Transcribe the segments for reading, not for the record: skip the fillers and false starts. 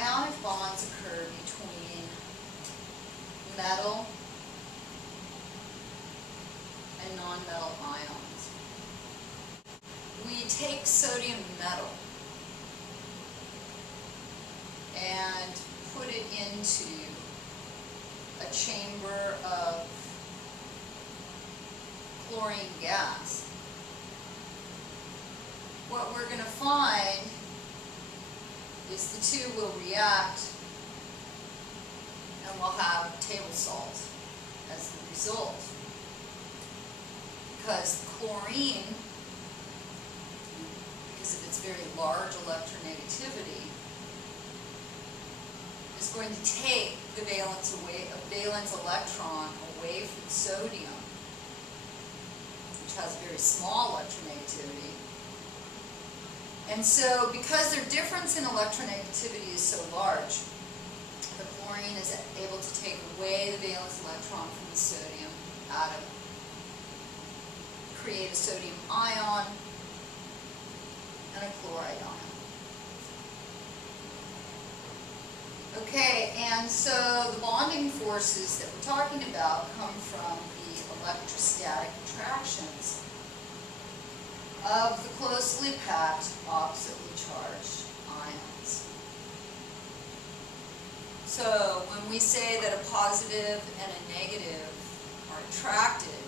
ionic bonds occur between metal and nonmetal ions. We take sodium metal and put it into a chamber of chlorine gas. What we're going to find is the two will react and we'll have table salt as the result. Because chlorine, because of its very large electronegativity, is going to take the valence electron away from sodium, which has very small electronegativity. And so, because their difference in electronegativity is so large, the chlorine is able to take away the valence electron from the sodium atom, create a sodium ion and a chloride ion. Okay, and so the bonding forces that we're talking about come from the electrostatic attractions of the closely packed, oppositely charged ions. So when we say that a positive and a negative are attracted,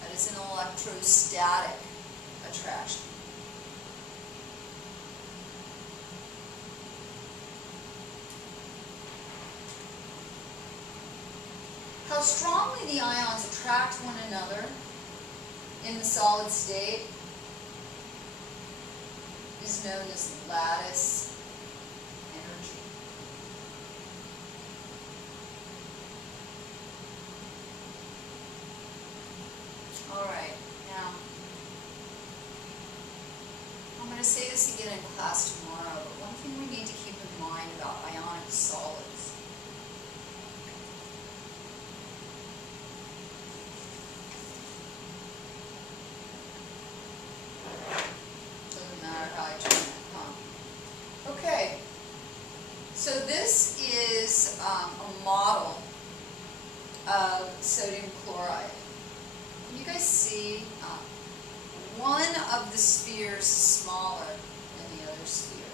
that is an electrostatic attraction. How strongly the ions attract one another in the solid state is known as lattice energy. All right, now I'm going to say this again in class tomorrow, but one thing we need to keep in mind about ionic solids So this is a model of sodium chloride. Can you guys see one of the spheres is smaller than the other sphere?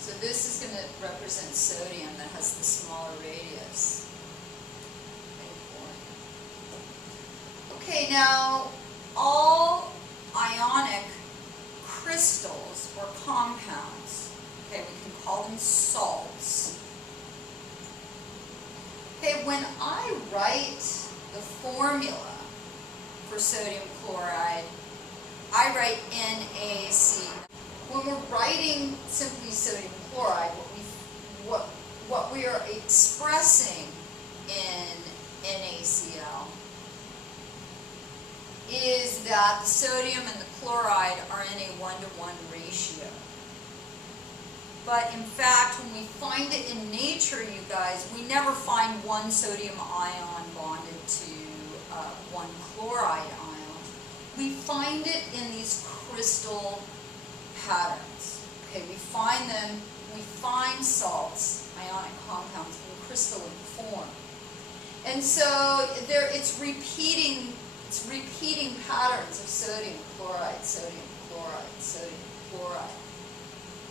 So this is going to represent sodium that has the smaller radius. Okay, now all ionic crystals or compounds, okay, we can call them salts. Okay, when I write the formula for sodium chloride, I write NaC. When we're writing simply sodium chloride, what we are expressing in NaCl is that the sodium and the chloride are in a 1-to-1 ratio. But in fact, when we find it in nature, you guys, we never find one sodium ion bonded to one chloride ion. We find it in these crystal patterns. Okay, we find salts, ionic compounds, in crystalline form. And so it's repeating patterns of sodium chloride, sodium chloride, sodium chloride.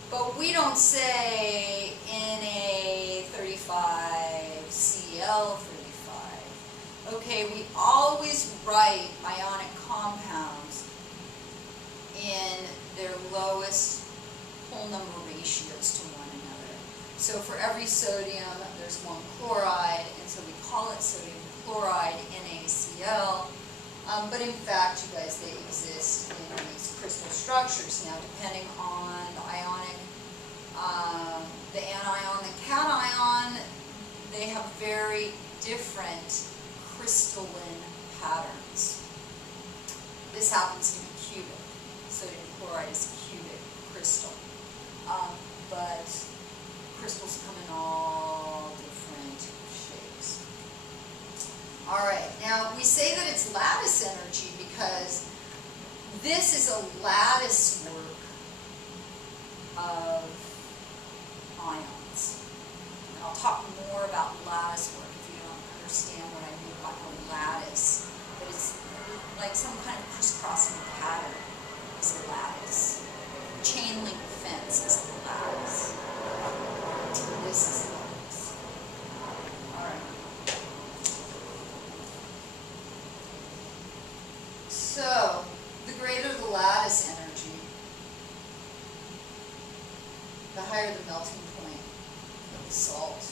But we don't say Na35Cl35. Okay, we always write ionic compounds in their lowest whole number ratios to one another. So for every sodium, there's one chloride, and so we call it sodium chloride, NaCl. But in fact, you guys, they exist in these crystal structures. Now, depending on the ionic, the anion, the cation, they have very different crystalline patterns. This happens to be cubic. Sodium chloride is a cubic crystal. But crystals come in all different shapes. All right, now we say that it's lattice energy because this is a lattice work of ions. And I'll talk more about lattice work if you don't understand what I mean by a lattice. But it's like some kind of crisscrossing pattern is a lattice. Chain link fence is a lattice. This is a lattice. Alright. So, the greater the lattice energy, the higher the melting point of the salt.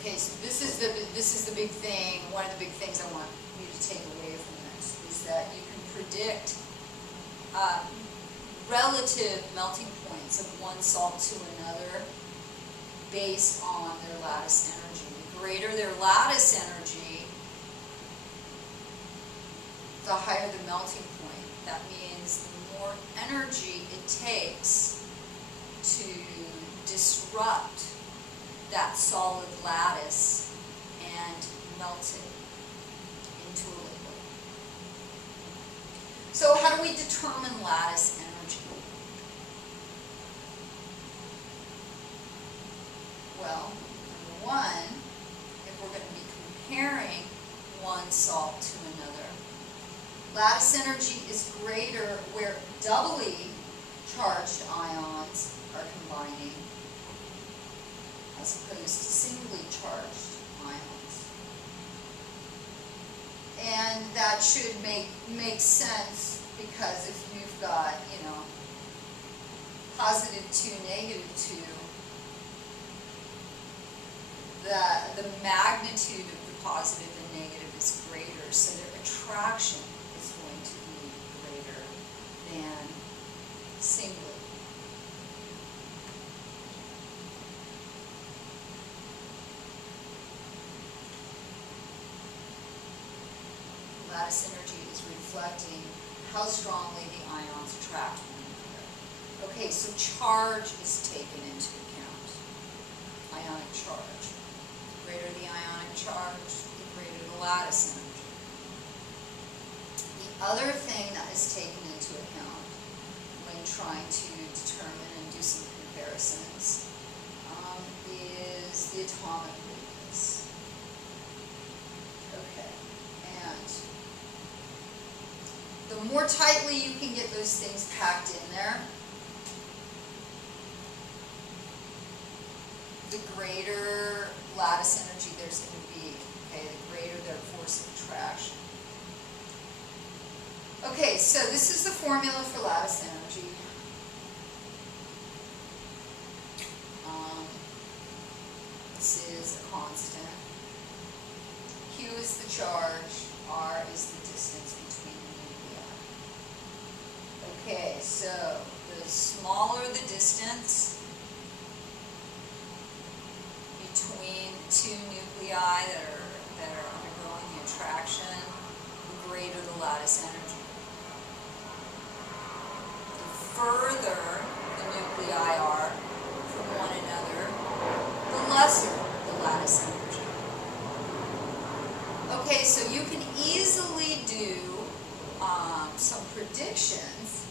Okay, so this is the big thing. One of the big things I want you to take away from this is that you can predict relative melting points of one salt to another based on their lattice energy. The greater their lattice energy, the higher the melting point. That means the more energy it takes to disrupt that solid lattice and melt it into a liquid. So how do we determine lattice energy? Well, number one, if we're going to be comparing one salt to another, lattice energy is greater where doubly charged ions are combining as opposed to singly charged ions. And that should make sense because if you've got, positive 2, negative 2, the magnitude of the positive and negative is greater, so their attraction is going to be greater than singly. Lattice energy is reflecting how strongly the ions attract one another. Okay, so charge is taken into account. Ionic charge. The greater the ionic charge, the greater the lattice energy. The other thing that is taken into account when trying to determine and do some comparisons is the atomic radius. Okay, and the more tightly you can get those things packed in there, the greater lattice energy there's going to be, okay, the greater their force of attraction. Okay, so this is the formula for lattice energy. This is a constant. Q is the charge, R is the distance between the nuclei. Okay, so the smaller the distance between two nuclei that are undergoing the attraction, the greater the lattice energy. The further the nuclei are from one another, the lesser the lattice energy. Okay, so you can easily do some predictions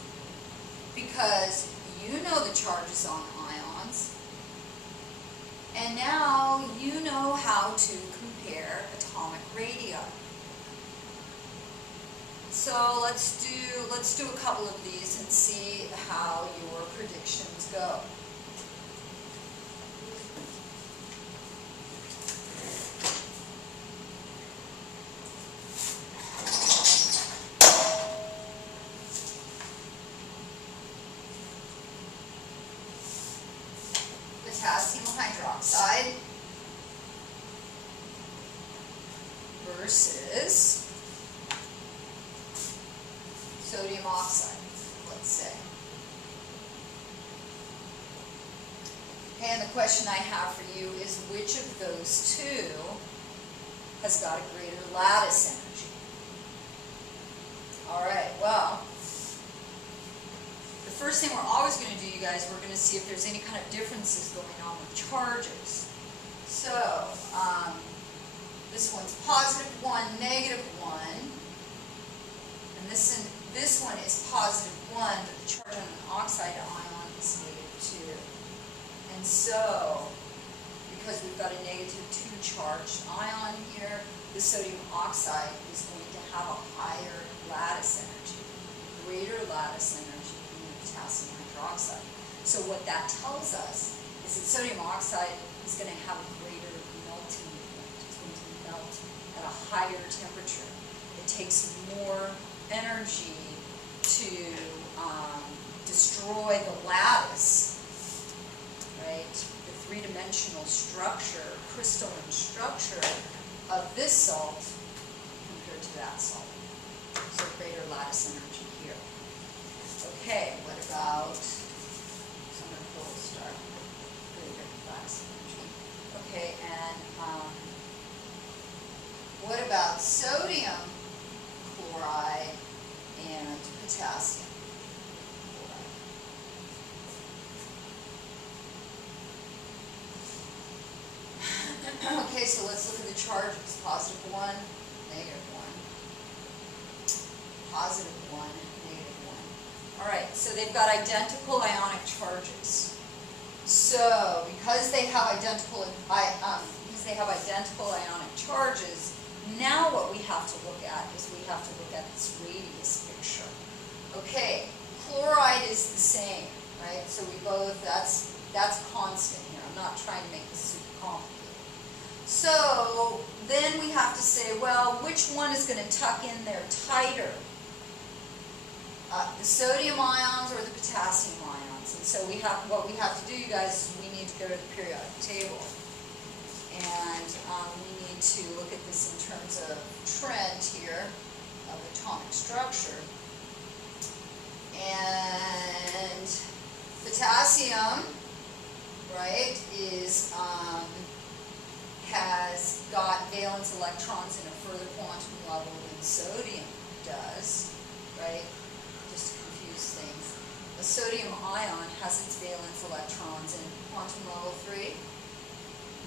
because you know the charges on ions, and now you know how to compare atomic radii. So let's do a couple of these and see how your predictions go. Potassium hydroxide versus sodium oxide, let's say. Okay, and the question I have for you is which of those two has got a greater lattice energy? All right, well, the first thing we're always going to do, you guys, we're going to see if there's any kind of differences going on with charges. So, this one's positive 1, negative 1, and this one is positive 1, but the charge on an oxide ion is -2. And so, because we've got a -2 charged ion here, the sodium oxide is going to have a higher lattice energy, greater lattice energy than the potassium hydroxide. So what that tells us is that sodium oxide is going to have a greater melting point. It's going to melt at a higher temperature. It takes more energy to destroy the lattice, right? The three-dimensional structure, crystalline structure of this salt compared to that salt. So greater lattice energy here. Okay, what about, so I'm going to pull a star, greater lattice energy. Okay, and what about sodium chloride and potassium chloride? Okay, so let's look at the charges. +1, -1. +1, -1. All right, so they've got identical ionic charges. So because they have identical ionic charges, now what we have to look at is we have to look at this radius picture. Okay, chloride is the same, right? So we both, that's constant here. I'm not trying to make this super complicated. So then we have to say, well, which one is going to tuck in there tighter? The sodium ions or the potassium ions? And so what we have to do, you guys, is we need to go to the periodic table. And we need to look at this in terms of trend here of atomic structure. And potassium, right, has got valence electrons in a further quantum level than sodium does, right? Just to confuse things. A sodium ion has its valence electrons in quantum level 3.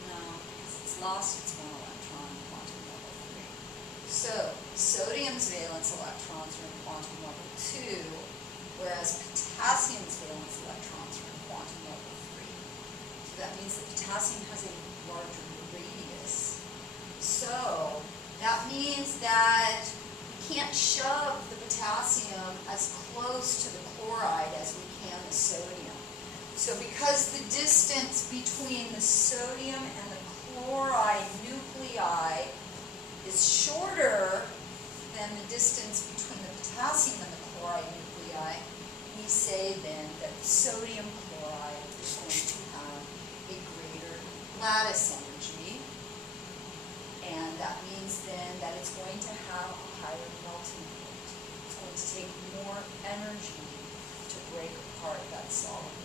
No, it's lost its one electron in quantum level 3. So sodium's valence electrons are in quantum level 2, whereas potassium's valence electrons are in quantum level 3. So that means that potassium has a larger radius. So that means that we can't shove the potassium as close to the chloride as we can the sodium. So because the distance between the sodium and the chloride nuclei is shorter than the distance between the potassium and the chloride nuclei, we say then that the sodium chloride is going to have a greater lattice energy, and that means then that it's going to have a higher melting point. It's going to take more energy to break apart that solid